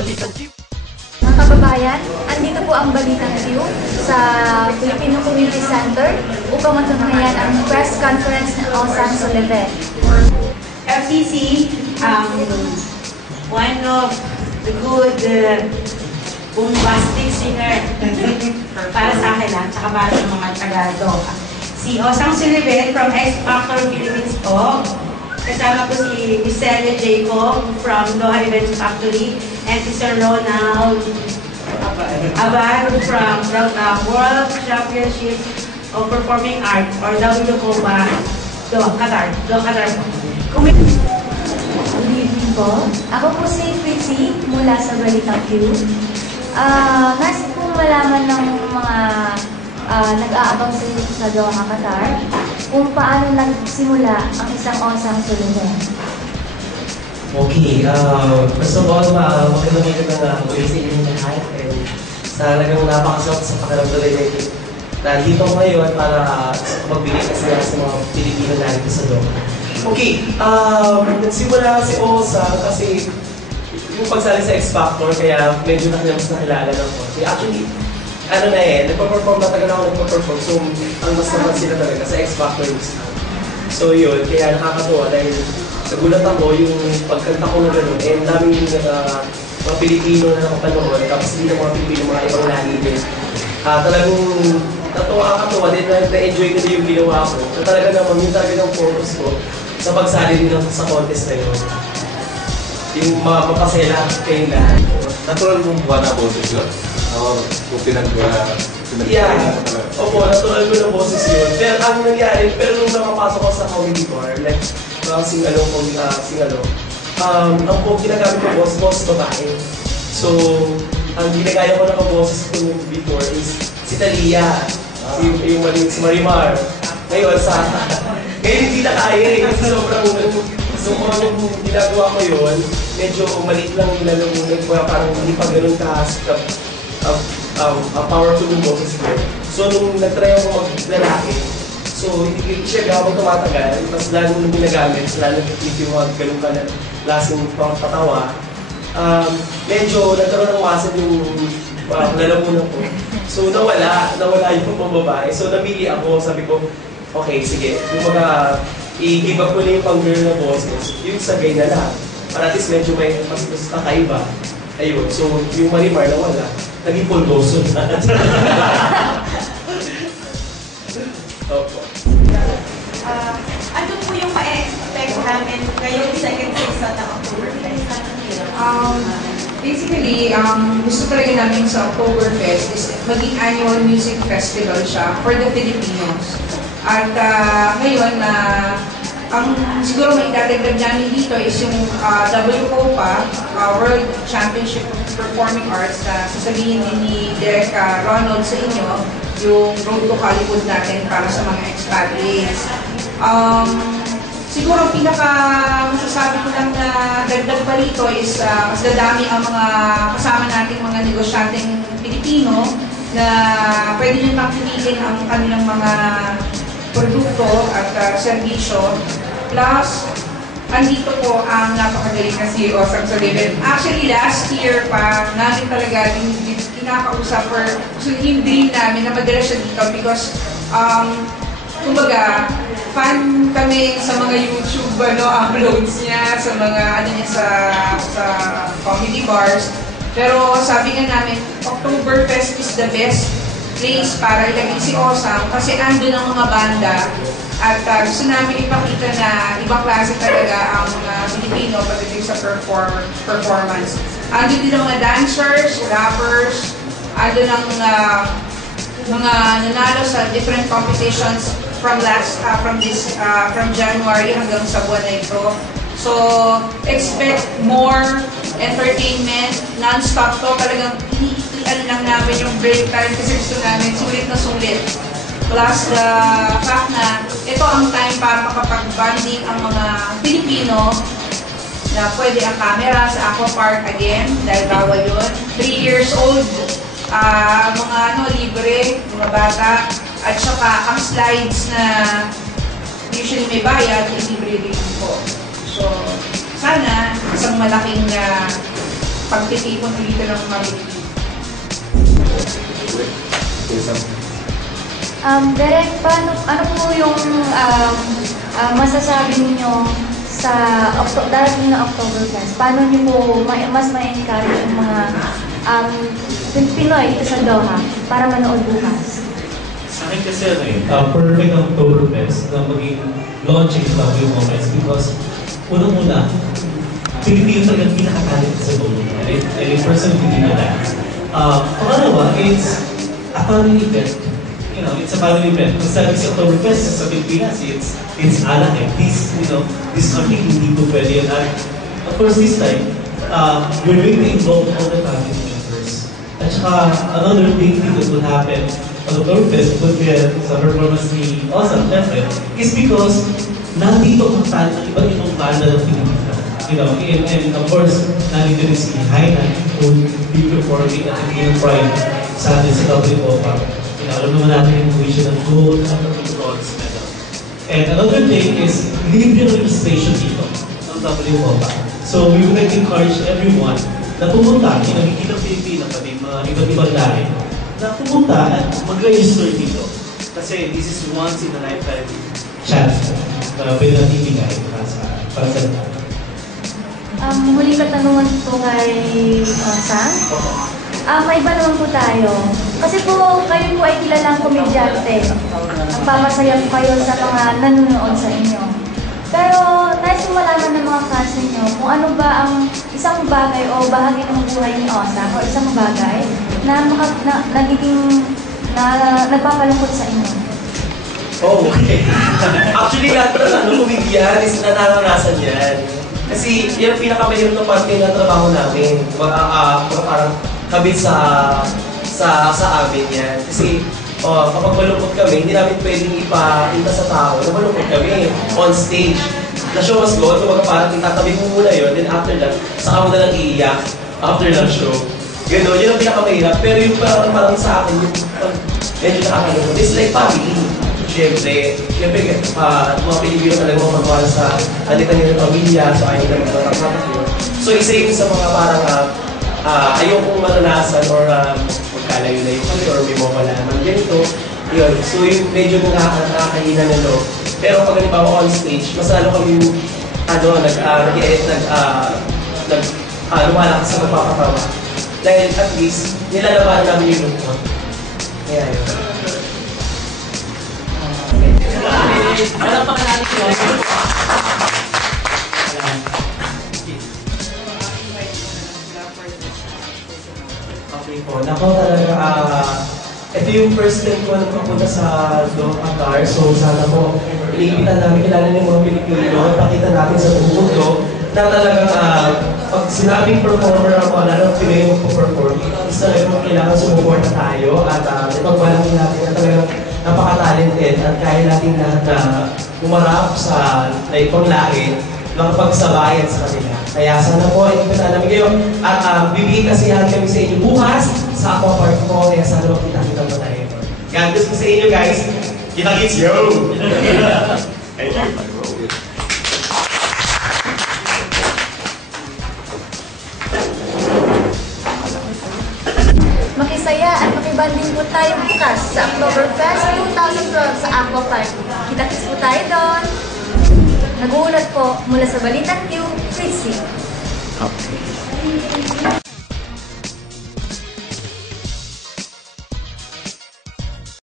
Balitang Q. Mga kababayan, andito po ang Balitang Q sa Filipino Community Center upang matunghayan ang press conference ng Osang Sullivan. FCC, one of the good bombastic singer para sa akin tsaka para sa mga taga-Doha. Si Osang Sullivan from X Factor Philippines po. Kasama po si Miss Celia Jacob from Doha Events Factory and si Sir Ronald Abar from the World Championship of Performing Arts or WCOPA Doha, Qatar po. Good evening po. Ako po si Fritzy mula sa Balitang Q. Nais pong malaman ng mga nag-aabang sa Doha, Qatar kung paano nagsimula ang isang Osang Sullivan. Okay, first of all, magandang muli sa inyong lahat. Sa talagang napakasarap sa pakiramdam ay nandito ngayon para magbigay kasi sa mga Pilipino natin sa Doha. Okay, nagsimula si Osang kasi yung pagsali sa X Factor, kaya medyo nakilala ng konti. Actually, nagpa-perform, matagal ako nagpa-perform. So, ang mas napansin na talaga sa X Factor is so yun, kaya nakakatuwa dahil nagulat ako yung pagkanta ko na gano'n. And daming mga Pilipino na nakapanood, tapos hindi na mga Pilipino, mga ibang lahi din. Talagang nakakatuwa din na-enjoy ko din yung ginawa ko. So talaga naman, yung talaga ng focus ko sa pagsali din sa contest na yun. Yung mapasela kayo lahat. Natural mong buwan na boses yun? O kung Opo, natural ko ng boses yun. Pero ang nangyari, pero nung nakapasok ko sa comedy bar, like, sing-along, ang ginagamit ko boses babae. So, ang ginagaya ko na boses ko before is si Talia, si Marimar. Ngayon, hindi na kaya kasi sobrang so, kung ginagawa ko yun, medyo maliit lang nilalungunan ko, parang hindi pa ganun powerful yung boses ko. So, nung nag-try ako mag-lalaki, so hindi siya gawang tumatagal, mas lalo nung ginagamit, lalo nag-click yung mga ganun ka na lasing patawa, medyo nagkaroon ng masin yung lalamunan ko. So, nawala yung pambabae. So, namili ako, sabi ko, okay, sige, yung i-give up ko na yung pang-girl na boses, yung sagay na lang. Para at least medyo may mas kakaiba. Ayun, so yung Marimar na wala, naging pulgoso na. Opo. Ano po yung ma-expect namin ngayong second season ng Oktoberfest? Basically, gusto talaga namin sa Oktoberfest is maging annual music festival siya for the Filipinos. At ngayon, ang siguro may dadagdag namin dito is yung WCOPA, World Championship of Performing Arts, na sasabihin din ni Derek Ronald sa inyo, yung Road to Hollywood natin para sa mga expatriates. Siguro ang pinaka-masasabi ko lang na dagdag pa rito is mas dadami ang mga kasama nating mga negosyanteng Pilipino na pwede nyo pangpiliin ang kanilang mga produkto at serbisyo. Plus, andito po ang napakagaling na si Osang Sullivan. Actually, last year pa namin talaga kinakausap or yung dream namin na madala siya dito because kumbaga, fan kami sa mga YouTube uploads niya, sa mga sa comedy bars. Pero sabi nga namin, Oktoberfest is the best place para ilagay si Osang kasi andun ang mga banda at gusto namin ipakita na ibang klase talaga ang Pilipino pagdating sa performance. Andun din ang mga dancers, rappers, andun ang mga nanalo sa different competitions from January hanggang sa buwan na ito. So, expect more entertainment, non-stop to. Talagang iniikian lang namin yung break time kasi gusto namin sulit na sulit. Plus the fact na ito ang time para makapag-bonding ang mga Pilipino na pwede ang camera sa Aqua Park again dahil bawal yun. 3 years old, mga libre, mga bata. At saka ang slides na usually may bayad, libre rin po. So, sana isang malaking pagtitipon dito ng mga Pilipino. Direk, ano po yung masasabi ninyo sa darating na Oktoberfest? Paano niyo po mas ma-encourage yung mga Pinoy dito sa Doha para manood bukas? Sa akin kasi perfect ang Oktoberfest na maging launching W moments because unang-una, Pilipino talagang pinakatalent sa mundo. And personally, hindi na that. Pangalawa, it's a family event. You know, it's a family event. Kung sabi si Oktoberfest sa Pilipinas, it's alak eh. This country, hindi po pwede yan. Of course, this time, we're going to involve all the family members. At saka, another big thing that will happen on Oktoberfest, sa performance ni Osam, syempre, is because nandito ang iba't ibang banda ng Pilipinas. You know, and of course, nandito rin si Hainan who will be performing at the Pride sa atin sa WOPA. You know, alam naman natin yung tuition ng gold at ng bronze medal. And another thing is, libre registration dito ng WOPA. So we would like to encourage everyone na pumunta, nakikita ng Pilipina, pati mga iba't ibang lahi, na pumunta at mag-register dito. Kasi this is once in a lifetime chance na pwede natin ibigay para sa lahat. Muling katanungan po kay Sam. May iba naman po tayo. Kasi po, kayo po ay kilalang komedyante. Nagpamasaya po kayo sa mga nanonood sa inyo. Pero, nais po malaman ng mga fans ninyo kung ano ba ang isang bagay o bahagi ng buhay ni Osam o isang bagay na nagpapalungkot sa inyo. Oh, okay. Actually, lahat ng comedian is nararanasan yan. Kasi yan ang pinakamahirap na parte ng trabaho namin. Parang kabit sa amin yan. Kasi kapag malungkot kami, hindi namin pwedeng ipakita sa tao na malungkot kami on stage. The show must go, kumbaga parang itatabi mo muna yun, then after that, saka mo na lang iiyak after ng show. Gano'n, yun ang pinakamahirap. Pero yung parang sa akin, yung medyo nakakalungkot. It's like family. Siyempre, mga Pilipino talaga magmamahal sa kanilang pamilya, so ayaw naman magkakapat yun. So isa yun sa mga parang ayaw kong maranasan or magkalayo-layo kami or may mawala naman ganito. Yun, so yung medyo nakakahina na loob. Pero pag halimbawa on stage, mas lalo kami lumalakas sa magpapatawa. Dahil at least, nilalabanan namin yung lungkot. Kaya yun. Alam pa ka natin yun. Okay po. Nako talaga, ito yung first time ko na pupunta sa Qatar. So sana po, iliipitan namin kilala ng mga Pilipino, pakita natin sa buong mundo na talagang pag sinabing performer ako, lalo Pinoy yung perform, is talagang kailangan sumuporta tayo at ipagmalaki natin na talagang napaka-talented at kaya natin lahat na umarap sa panglain, makapagsabayan sa kanila. Kaya sana po, ipagpita namin kayo at bibigyan kasiyahan kami sa inyo bukas sa Aqua Park po, kaya sana makita-kita mo tayo. God bless ko sa inyo guys. Kita-kits, yo! Makisaya at makibanding po tayo bukas sa Oktoberfest 2012 sa Aqua Park. Kita-kits po tayo doon. Nag-uulat po mula sa Balitang Q, Fritzy. Okay.